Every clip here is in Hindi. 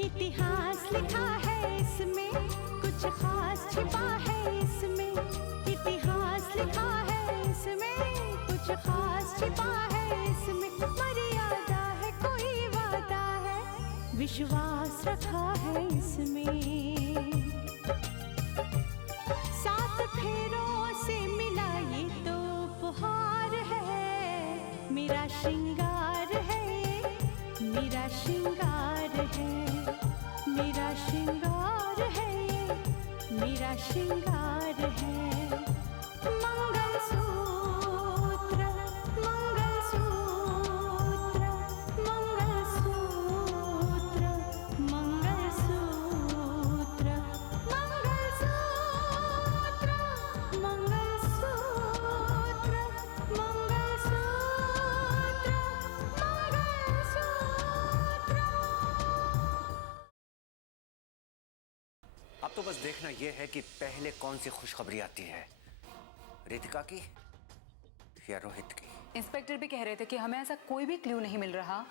इतिहास लिखा है इसमें, कुछ खास छिपा है इसमें। इतिहास लिखा है इसमें, कुछ खास छिपा है इसमें। मर्यादा है, कोई वादा है, विश्वास रखा है इसमें। सात फेरों से मिला ये तो उपहार है, मेरा श्रृंगार है ये, मेरा श्रृंगार है, मेरा श्रृंगार है ये, मेरा श्रृंगार है। मंगलसूत्र, मंगलसूत्र, मंगलसूत्र, मंगलसूत्र, मंगलसूत्र, मंगलसूत्र, मंगलसूत्र। अब तो बस देखना यह है कि पहले कौन सी खुशखबरी आती है, रितिका की या रोहित की। इंस्पेक्टर भी कह रहे थे कि हमें ऐसा कोई भी क्लू नहीं मिल रहा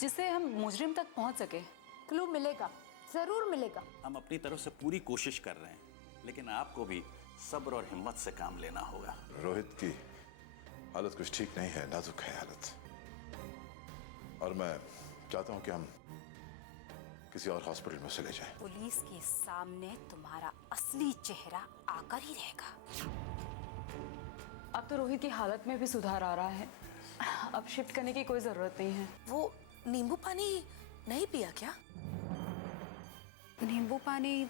जिससे हम मुजरिम तक पहुंच सके। क्लू मिलेगा, जरूर मिलेगा। हम अपनी तरफ से पूरी कोशिश कर रहे हैं, लेकिन आपको भी सब्र और हिम्मत से काम लेना होगा। रोहित की हालत कुछ ठीक नहीं है, नाजुक है हालत, और मैं चाहता हूं कि हम किसी और हॉस्पिटल में चले जाएं। पुलिस के सामने तुम्हारा असली चेहरा आकर ही रहेगा। अब तो रोहित की हालत में भी सुधार आ रहा है, अब शिफ्ट करने की कोई जरूरत नहीं है। वो नींबू पानी नहीं पिया क्या? नींबू पानी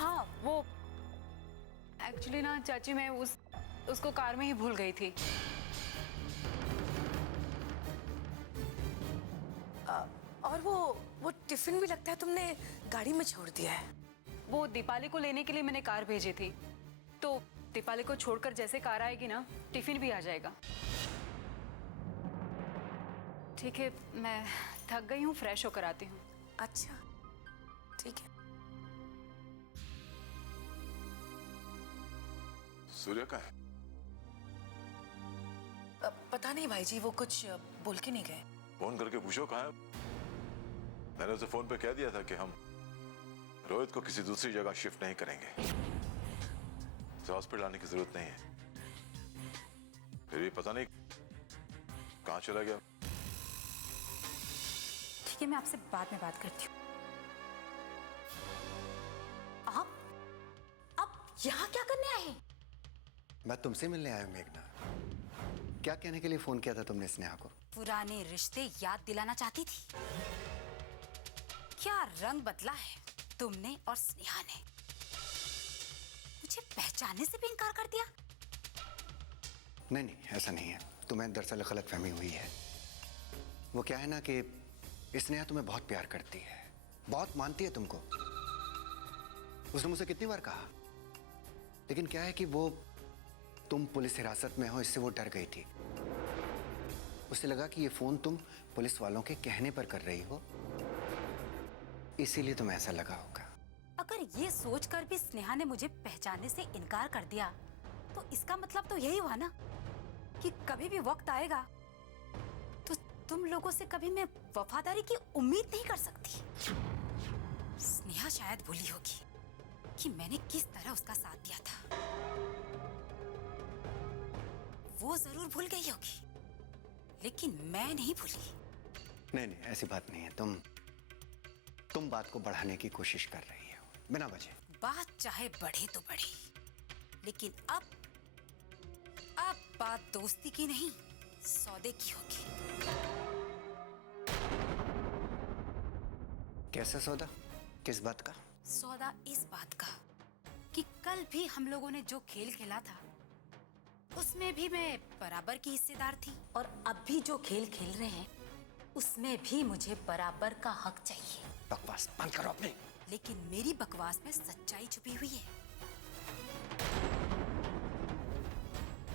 हाँ, वो एक्चुअली ना चाची, मैं उसको कार में ही भूल गई थी। और वो टिफिन भी लगता है तुमने गाड़ी में छोड़ दिया है। वो दीपाली को लेने के लिए मैंने कार भेजी थी, तो दीपाली को छोड़कर जैसे कार आएगी ना, टिफिन भी आ जाएगा। ठीक है, मैं थक गई हूँ, फ्रेश होकर आती हूँ। अच्छा, ठीक है। सूर्य का है? पता नहीं भाई जी, वो कुछ बोल के नहीं गए। फोन करके पूछो कहाँ है। मैंने उसे फोन पे कह दिया था कि हम रोहित को किसी दूसरी जगह शिफ्ट नहीं करेंगे, उसे हॉस्पिटल आने की जरूरत नहीं है। फिर भी पता नहीं कहाँ चला गया। ठीक है, मैं आपसे बाद में बात करती हूँ। आप यहाँ क्या करने आए हैं? मैं तुमसे मिलने आया हूं मेघना। क्या कहने के लिए फोन किया था तुमने स्नेहा को? पुराने रिश्ते याद दिलाना चाहती थी। क्या रंग बदला है तुमने और स्नेहा ने? मुझे पहचानने से भी इनकार कर दिया। नहीं नहीं, ऐसा नहीं है। तुम्हें दरअसल गलतफहमी हुई है। वो क्या है ना कि स्नेहा तुम्हें बहुत प्यार करती है, बहुत मानती है तुमको। उसने मुझसे कितनी बार कहा, लेकिन क्या है कि वो तुम पुलिस हिरासत में हो, इससे वो डर गई थी। उसे लगा कि ये फोन तुम पुलिस वालों के कहने पर कर रही हो, इसीलिए तुम्हें ऐसा लगा होगा। अगर ये सोचकर भी स्नेहा ने मुझे पहचानने से इनकार कर दिया, तो इसका मतलब तो यही हुआ ना कि कभी भी वक्त आएगा तो तुम लोगों से कभी मैं वफादारी की उम्मीद नहीं कर सकती। स्नेहा शायद भूली होगी कि मैंने किस तरह उसका साथ दिया था। वो जरूर भूल गई होगी, लेकिन मैं नहीं भूली। नहीं नहीं, ऐसी बात नहीं है। तुम बात को बढ़ाने की कोशिश कर रही हो बिना वजह। बात चाहे बढ़े तो बढ़े, लेकिन अब बात दोस्ती की नहीं, सौदे की होगी। कैसा सौदा? किस बात का? सौदा इस बात का कि कल भी हम लोगों ने जो खेल खेला था उसमें भी मैं बराबर की हिस्सेदार थी, और अब भी जो खेल खेल रहे हैं उसमें भी मुझे बराबर का हक चाहिए। बकवास बंद करो अपनी। लेकिन मेरी बकवास में सच्चाई छुपी हुई है।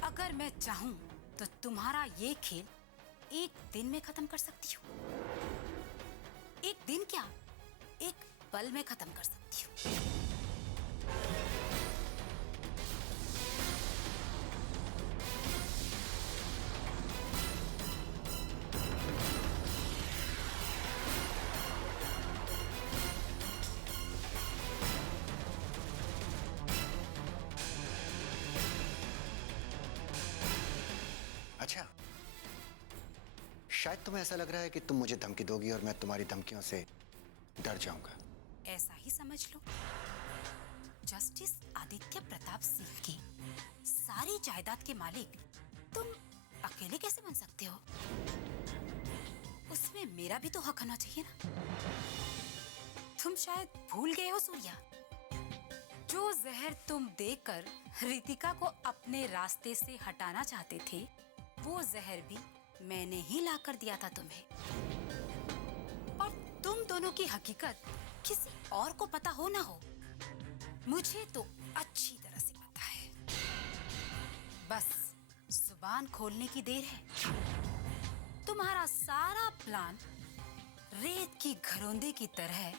अगर मैं चाहूं तो तुम्हारा ये खेल एक दिन में खत्म कर सकती हूँ। एक दिन क्या, एक पल में खत्म कर सकती हूँ। अच्छा, शायद तुम्हें ऐसा लग रहा है कि तुम मुझे धमकी दोगी और मैं तुम्हारी धमकियों से डर जाऊंगा। ऐसा ही समझ लो। जस्टिस आदित्य प्रताप सिंह की सारी जायदाद के मालिक तुम अकेले कैसे बन सकते हो? उसमें मेरा भी तो हक होना चाहिए ना। तुम शायद भूल गए हो सूर्या, जो जहर तुम देकर रितिका को अपने रास्ते से हटाना चाहते थे, वो जहर भी मैंने ही ला कर दिया था तुम्हें। और तुम दोनों की हकीकत किसी और को पता हो ना हो, मुझे तो अच्छी तरह से पता है। बस जुबान खोलने की देर है। तुम्हारा सारा प्लान रेत की घरोंदे की तरह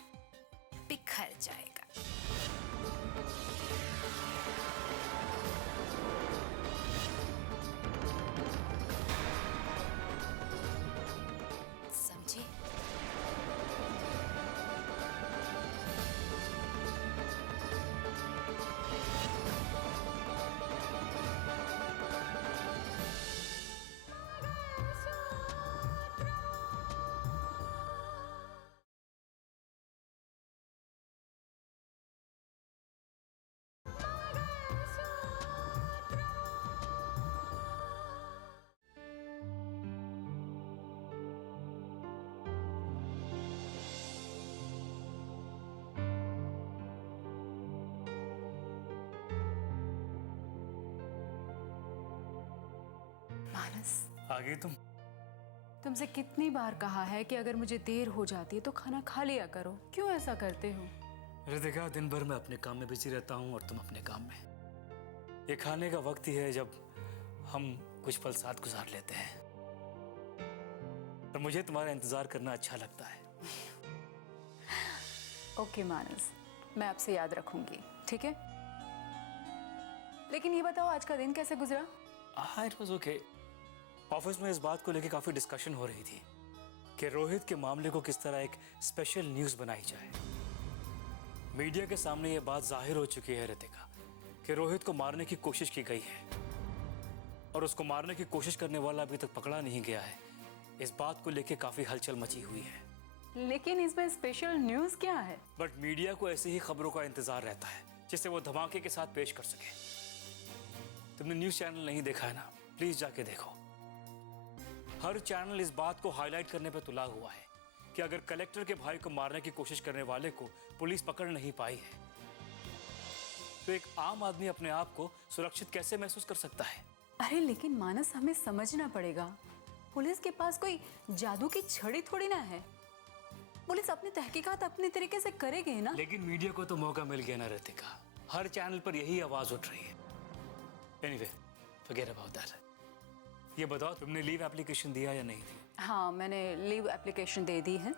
बिखर जाएगा। समझे? मानस, आ गई तुम? तुमसे कितनी बार कहा है कि अगर मुझे देर हो जाती है तो खाना खा लिया करो। क्यों ऐसा करते हो? रितिका, दिन भर मैं अपने काम में बिजी रहता हूँ और तुम अपने काम में। ये खाने का वक्त ही है जब हम कुछ पल साथ गुजार लेते हैं, और मुझे तुम्हारा इंतजार करना अच्छा लगता है। ओके मानस, मैं आपसे याद रखूंगी, ठीक है? लेकिन ये बताओ आज का दिन कैसे गुजरा? हाँ, इट वाज ओके। ऑफिस में इस बात को लेकर काफी डिस्कशन हो रही थी कि रोहित के मामले को किस तरह एक स्पेशल न्यूज बनाई जाए। मीडिया के सामने ये बात जाहिर हो चुकी है रितिका कि रोहित को मारने की कोशिश की गई है, और उसको मारने की कोशिश करने वाला अभी तक पकड़ा नहीं गया है। इस बात को लेकर काफी हलचल मची हुई है। लेकिन इसमें स्पेशल न्यूज क्या है? बट मीडिया को ऐसी ही खबरों का इंतजार रहता है जिसे वो धमाके के साथ पेश कर सके। तुमने न्यूज चैनल नहीं देखा है ना? प्लीज जाके देखो। हर चैनल इस बात को हाईलाइट करने पर तुला हुआ है कि अगर कलेक्टर के भाई को मारने की कोशिश करने वाले को पुलिस पकड़ नहीं पाई है तो एक आम आदमी अपने आप को सुरक्षित कैसे महसूस कर सकता है? अरे लेकिन मानस, हमें समझना पड़ेगा, पुलिस के पास कोई जादू की छड़ी थोड़ी ना है। पुलिस अपनी तहकीकात अपने तरीके से करेगी ना। लेकिन मीडिया को तो मौका मिल गया ना रितिका। हर चैनल पर यही आवाज उठ रही है। Anyway, forget about that. ये बताओ, तुमने लीव एप्लीकेशन दिया या नहीं दिया? हाँ, मैंने लीव एप्लीकेशन दे दी है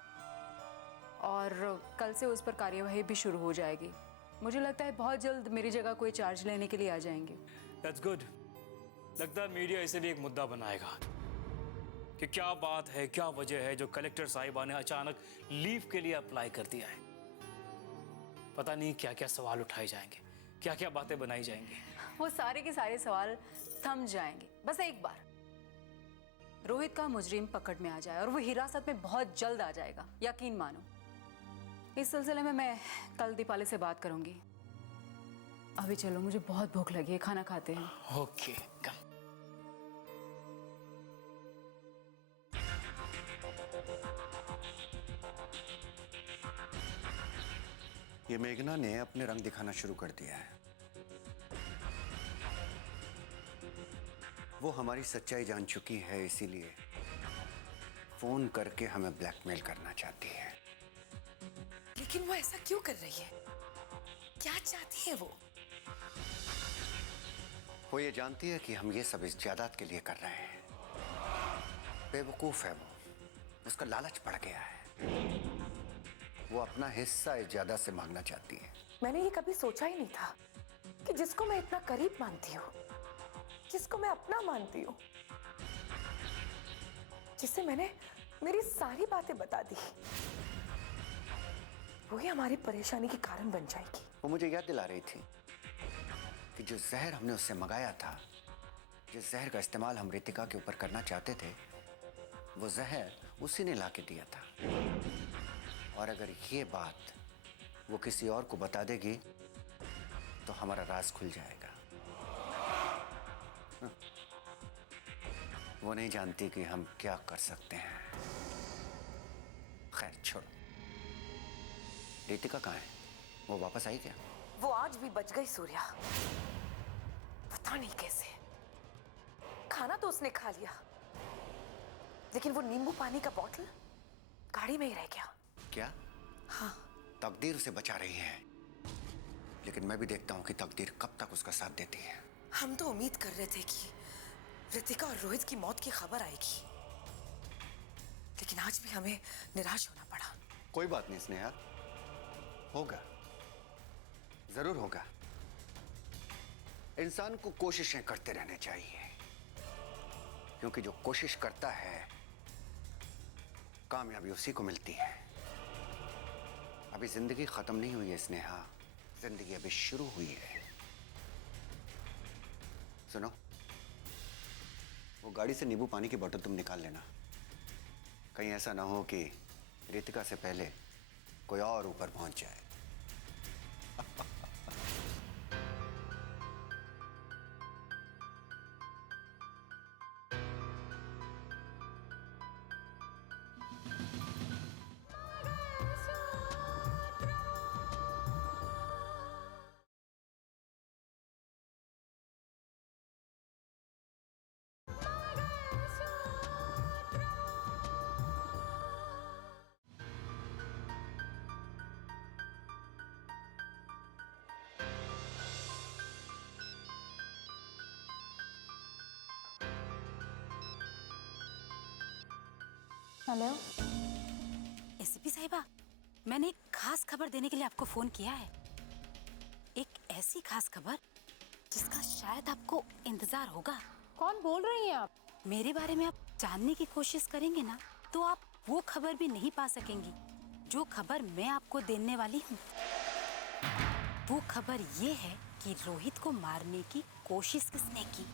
और कल से उस पर कार्यवाही भी शुरू हो जाएगी। मुझे लगता है बहुत जल्द मेरी जगह कोई चार्ज लेने के लिए आ जाएंगे। That's good. लगता है मीडिया इसे भी एक मुद्दा बनाएगा कि क्या बात है, क्या वजह है जो कलेक्टर साहिबा ने अचानक लीव के लिए अप्लाई कर दिया है। पता नहीं क्या क्या सवाल उठाए जाएंगे, क्या क्या बातें बनाई जाएंगी। वो सारे के सारे सवाल थम जाएंगे बस एक बार रोहित का मुजरिम पकड़ में आ जाए, और वो हिरासत में बहुत जल्द आ जाएगा, यकीन मानो। इस सिलसिले में मैं कल दीपाली से बात करूंगी। अभी चलो, मुझे बहुत भूख लगी है, खाना खाते हैं। ओके, कम। ये मेघना ने अपने रंग दिखाना शुरू कर दिया है। वो हमारी सच्चाई जान चुकी है, इसीलिए फोन करके हमें ब्लैकमेल करना चाहती है। लेकिन वो ऐसा क्यों कर रही है? क्या चाहती है वो? वो ये जानती है कि हम ये सब इस जायदाद के लिए कर रहे हैं। बेवकूफ है वो, उसका लालच पड़ गया है। वो अपना हिस्सा इस जायदाद से मांगना चाहती है। मैंने ये कभी सोचा ही नहीं था कि जिसको मैं इतना करीब मानती हूँ, जिसको मैं अपना मानती हूँ, जिसे मैंने मेरी सारी बातें बता दी, वो ही हमारी परेशानी के कारण बन जाएगी। वो मुझे याद दिला रही थी कि जो जहर हमने उससे मंगाया था, जिस जहर का इस्तेमाल हम रितिका के ऊपर करना चाहते थे, वो जहर उसी ने लाके दिया था। और अगर ये बात वो किसी और को बता देगी तो हमारा राज खुल जाएगा। वो नहीं जानती कि हम क्या कर सकते हैं। खैर छोड़ो। रितिका कहाँ है? वो वापस आई क्या? वो आज भी बच गई सूर्या, पता नहीं कैसे। खाना तो उसने खा लिया, लेकिन वो नींबू पानी का बोतल गाड़ी में ही रह गया। क्या? हाँ। तकदीर उसे बचा रही है, लेकिन मैं भी देखता हूँ कि तकदीर कब तक उसका साथ देती है। हम तो उम्मीद कर रहे थे कि रितिका और रोहित की मौत की खबर आएगी, लेकिन आज भी हमें निराश होना पड़ा। कोई बात नहीं स्नेहा, होगा, जरूर होगा। इंसान को कोशिशें करते रहने चाहिए, क्योंकि जो कोशिश करता है कामयाबी उसी को मिलती है। अभी जिंदगी खत्म नहीं हुई है स्नेहा, जिंदगी अभी शुरू हुई है। सुनो, वो गाड़ी से नींबू पानी की बोतल तुम निकाल लेना। कहीं ऐसा ना हो कि रितिका से पहले कोई और ऊपर पहुंच जाए। हेलो। एसीपी साहिबा, मैंने एक खास खबर देने के लिए आपको फोन किया है। एक ऐसी खास खबर जिसका शायद आपको इंतजार होगा। कौन बोल रही हैं आप? मेरे बारे में आप जानने की कोशिश करेंगे ना, तो आप वो खबर भी नहीं पा सकेंगी जो खबर मैं आपको देने वाली हूँ। वो खबर ये है कि रोहित को मारने की कोशिश किसने की।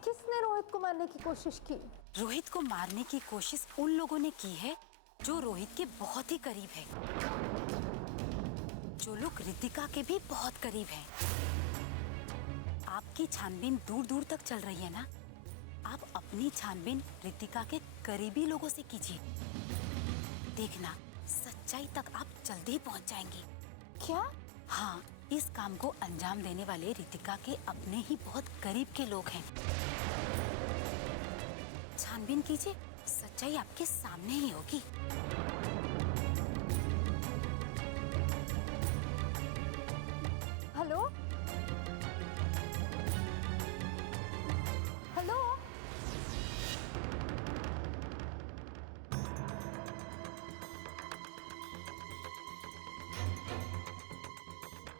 किसने रोहित को मारने की कोशिश की? रोहित को मारने की कोशिश उन लोगों ने की है जो रोहित के बहुत ही करीब है, जो लोग रितिका के भी बहुत करीब हैं। आपकी छानबीन दूर दूर तक चल रही है ना, आप अपनी छानबीन रितिका के करीबी लोगों से कीजिए। देखना, सच्चाई तक आप जल्दी ही पहुंच जाएंगी। क्या? हाँ, इस काम को अंजाम देने वाले रितिका के अपने ही बहुत करीब के लोग हैं। छानबीन कीजिए, सच्चाई आपके सामने ही होगी। Hello? Hello?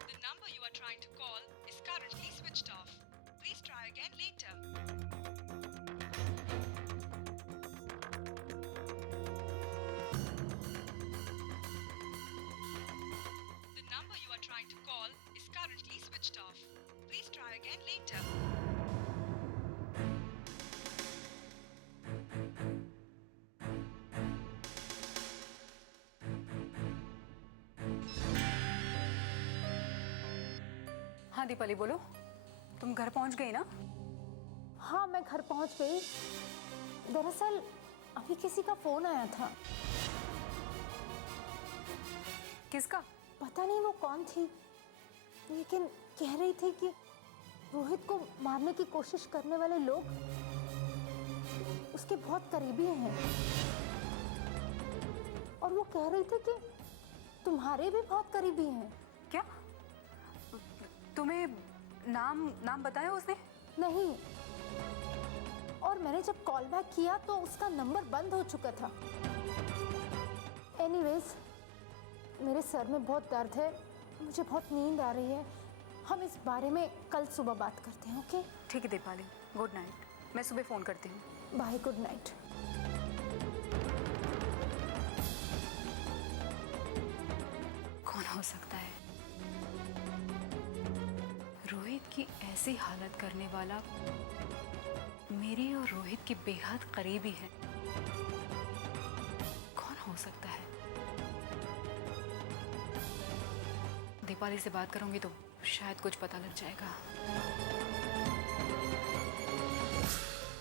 The number you are trying to call is currently switched off. Please try again later. The number you are trying to call is currently switched off. Please try again later. हाँ दीपाली, बोलो। तुम घर पहुंच गई ना? हाँ, मैं घर पहुंच गई। दरअसल अभी किसी का फोन आया था। किसका? पता नहीं वो कौन थी, लेकिन कह रही थी कि रोहित को मारने की कोशिश करने वाले लोग के बहुत करीबी हैं और वो कह रही थी कि तुम्हारे भी बहुत करीबी हैं। क्या तुम्हें नाम बताया उसने? नहीं, और मैंने जब कॉल बैक किया तो उसका नंबर बंद हो चुका था। एनीवेज, मेरे सर में बहुत दर्द है, मुझे बहुत नींद आ रही है। हम इस बारे में कल सुबह बात करते हैं, ओके? ठीक है दीपाली, गुड नाइट। मैं सुबह फ़ोन करती हूँ। Bye, good night. कौन हो सकता है रोहित की ऐसी हालत करने वाला? मेरी और रोहित की बेहद करीबी है। कौन हो सकता है? दीपाली से बात करूंगी तो शायद कुछ पता लग जाएगा।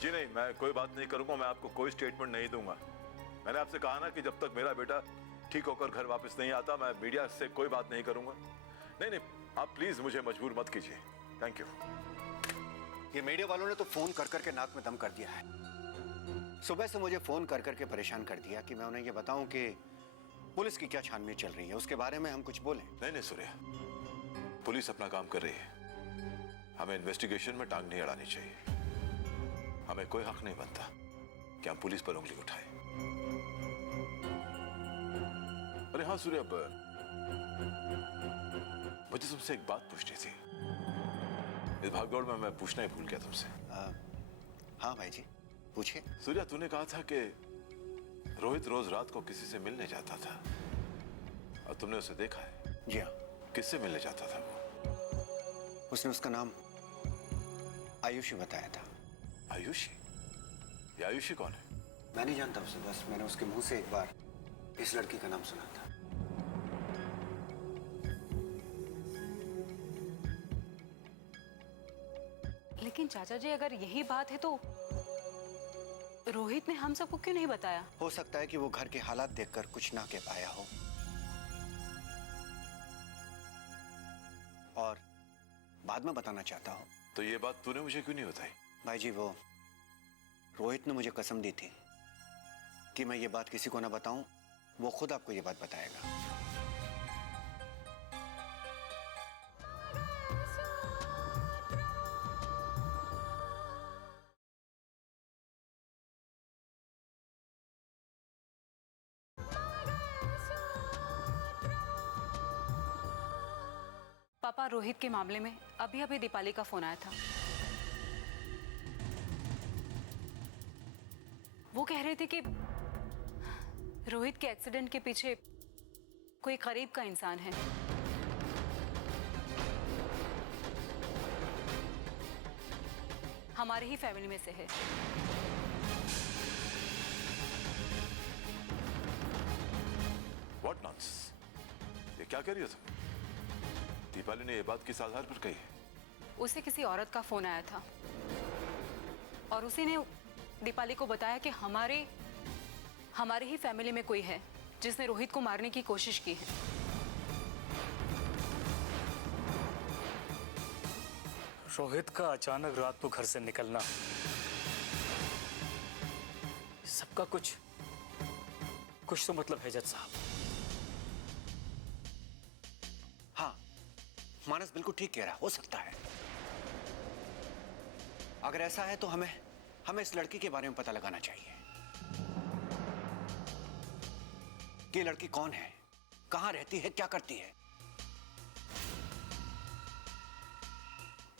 जी नहीं, मैं कोई बात नहीं करूंगा, मैं आपको कोई स्टेटमेंट नहीं दूंगा। मैंने आपसे कहा ना कि जब तक मेरा बेटा ठीक होकर घर वापस नहीं आता मैं मीडिया से कोई बात नहीं करूंगा। नहीं नहीं, आप प्लीज मुझे मजबूर मत कीजिए। Thank you. ये मीडिया वालों ने तो फोन कर करके नाक में दम कर दिया है। सुबह से मुझे फोन कर करके परेशान कर दिया कि मैं उन्हें ये बताऊं कि पुलिस की क्या छानबीन चल रही है, उसके बारे में हम कुछ बोलें। नहीं नहीं सूर्या, पुलिस अपना काम कर रही है, हमें इन्वेस्टिगेशन में टांग नहीं अड़ानी चाहिए। हमें कोई हक नहीं बनता कि हम पुलिस पर उंगली उठाएं। अरे हाँ सूर्या, मुझे तुमसे एक बात पूछनी थी। इस भागदौड़ में मैं पूछना ही भूल गया तुमसे। हाँ भाई जी, पूछिए। सूर्या, तूने कहा था कि रोहित रोज रात को किसी से मिलने जाता था और तुमने उसे देखा है? जी हाँ। किससे मिलने जाता था वो? उसने उसका नाम आयुषी बताया था। आयुषी? ये आयुषी कौन है? मैं नहीं जानता उसे, बस मैंने उसके मुंह से एक बार इस लड़की का नाम सुना था। लेकिन चाचा जी, अगर यही बात है तो रोहित ने हम सबको क्यों नहीं बताया? हो सकता है कि वो घर के हालात देखकर कुछ ना कह पाया हो और बाद में बताना चाहता हो। तो ये बात तूने मुझे क्यों नहीं बताई? भाई जी, वो रोहित ने मुझे कसम दी थी कि मैं ये बात किसी को ना बताऊं, वो खुद आपको ये बात बताएगा। पापा, रोहित के मामले में अभी अभी दीपाली का फोन आया था। वो कह रहे थे कि रोहित के एक्सीडेंट के पीछे कोई करीब का इंसान है। हमारे ही फैमिली में से है। What nonsense? ये क्या कह रही हो तुम? दीपाली ने ये बात किस आधार पर कही है? उसे किसी औरत का फोन आया था और उसी ने दीपाली को बताया कि हमारे ही फैमिली में कोई है जिसने रोहित को मारने की कोशिश की है। रोहित का अचानक रात को घर से निकलना, सबका कुछ तो मतलब है जज साहब। हाँ, मानस बिल्कुल ठीक कह रहा, हो सकता है। अगर ऐसा है तो हमें इस लड़की के बारे में पता लगाना चाहिए कि ये लड़की कौन है, कहां रहती है, क्या करती है।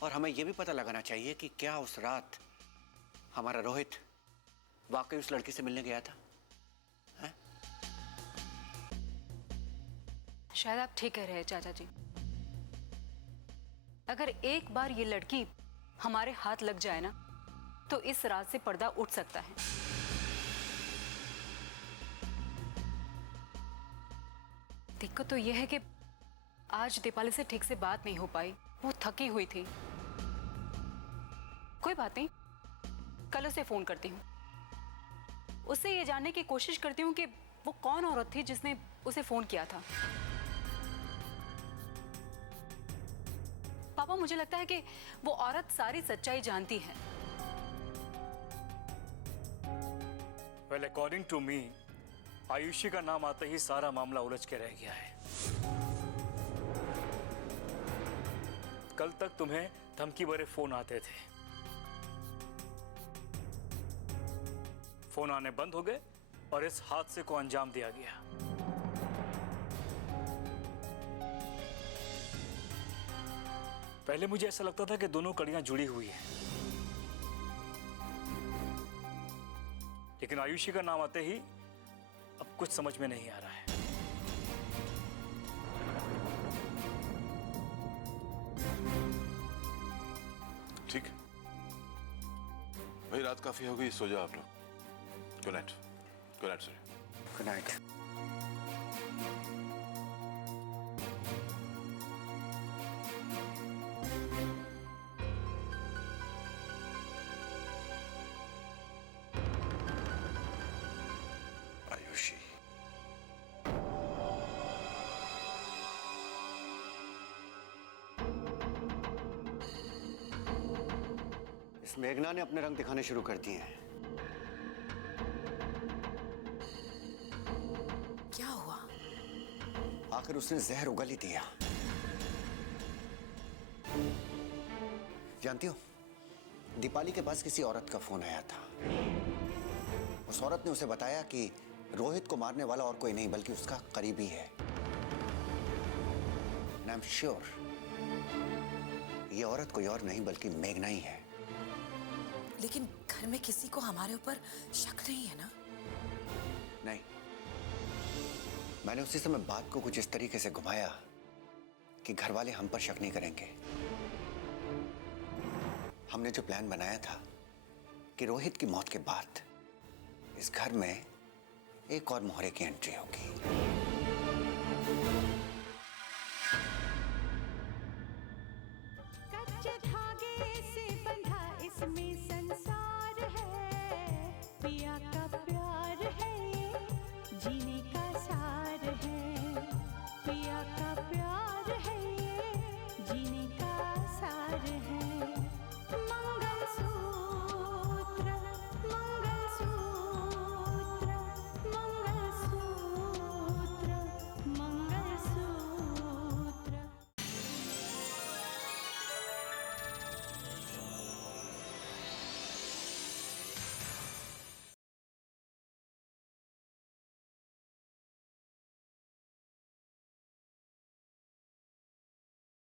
और हमें यह भी पता लगाना चाहिए कि क्या उस रात हमारा रोहित वाकई उस लड़की से मिलने गया था। है? शायद आप ठीक कह रहे हैं चाचा जी। अगर एक बार ये लड़की हमारे हाथ लग जाए ना, तो इस रात से पर्दा उठ सकता है। दिक्कत तो यह है कि आज दीपाली से ठीक से बात नहीं हो पाई, वो थकी हुई थी। कोई बात नहीं, कल उसे फोन करती हूँ। उससे ये जानने की कोशिश करती हूँ कि वो कौन औरत थी जिसने उसे फोन किया था। पापा, मुझे लगता है कि वो औरत सारी सच्चाई जानती है। Well according to me Ayushi का नाम आते ही सारा मामला उलझ के रह गया है। कल तक तुम्हें धमकी भरे फोन आते थे, फोन आने बंद हो गए और इस हादसे को अंजाम दिया गया। पहले मुझे ऐसा लगता था कि दोनों कड़ियां जुड़ी हुई हैं, लेकिन आयुषी का नाम आते ही अब कुछ समझ में नहीं आ रहा है। ठीक है भाई, रात काफी हो गई, सो जाओ आप लोग। Good night. Good night sir. Good night. Ayushi, इस मेघना ने अपने रंग दिखाने शुरू कर दिए हैं। क्या हुआ? आखिर उसने जहर उगल ही दिया। जानती हो, दीपाली के पास किसी औरत का फोन आया था। उस औरत ने उसे बताया कि रोहित को मारने वाला और कोई नहीं बल्कि उसका करीबी है। आई एम श्योर ये औरत कोई और नहीं बल्कि मेघना ही है। लेकिन घर में किसी को हमारे ऊपर शक नहीं है ना? नहीं, मैंने उसी समय बात को कुछ इस तरीके से घुमाया कि घर वाले हम पर शक नहीं करेंगे। हमने जो प्लान बनाया था कि रोहित की मौत के बाद इस घर में एक और मोहरे की एंट्री होगी।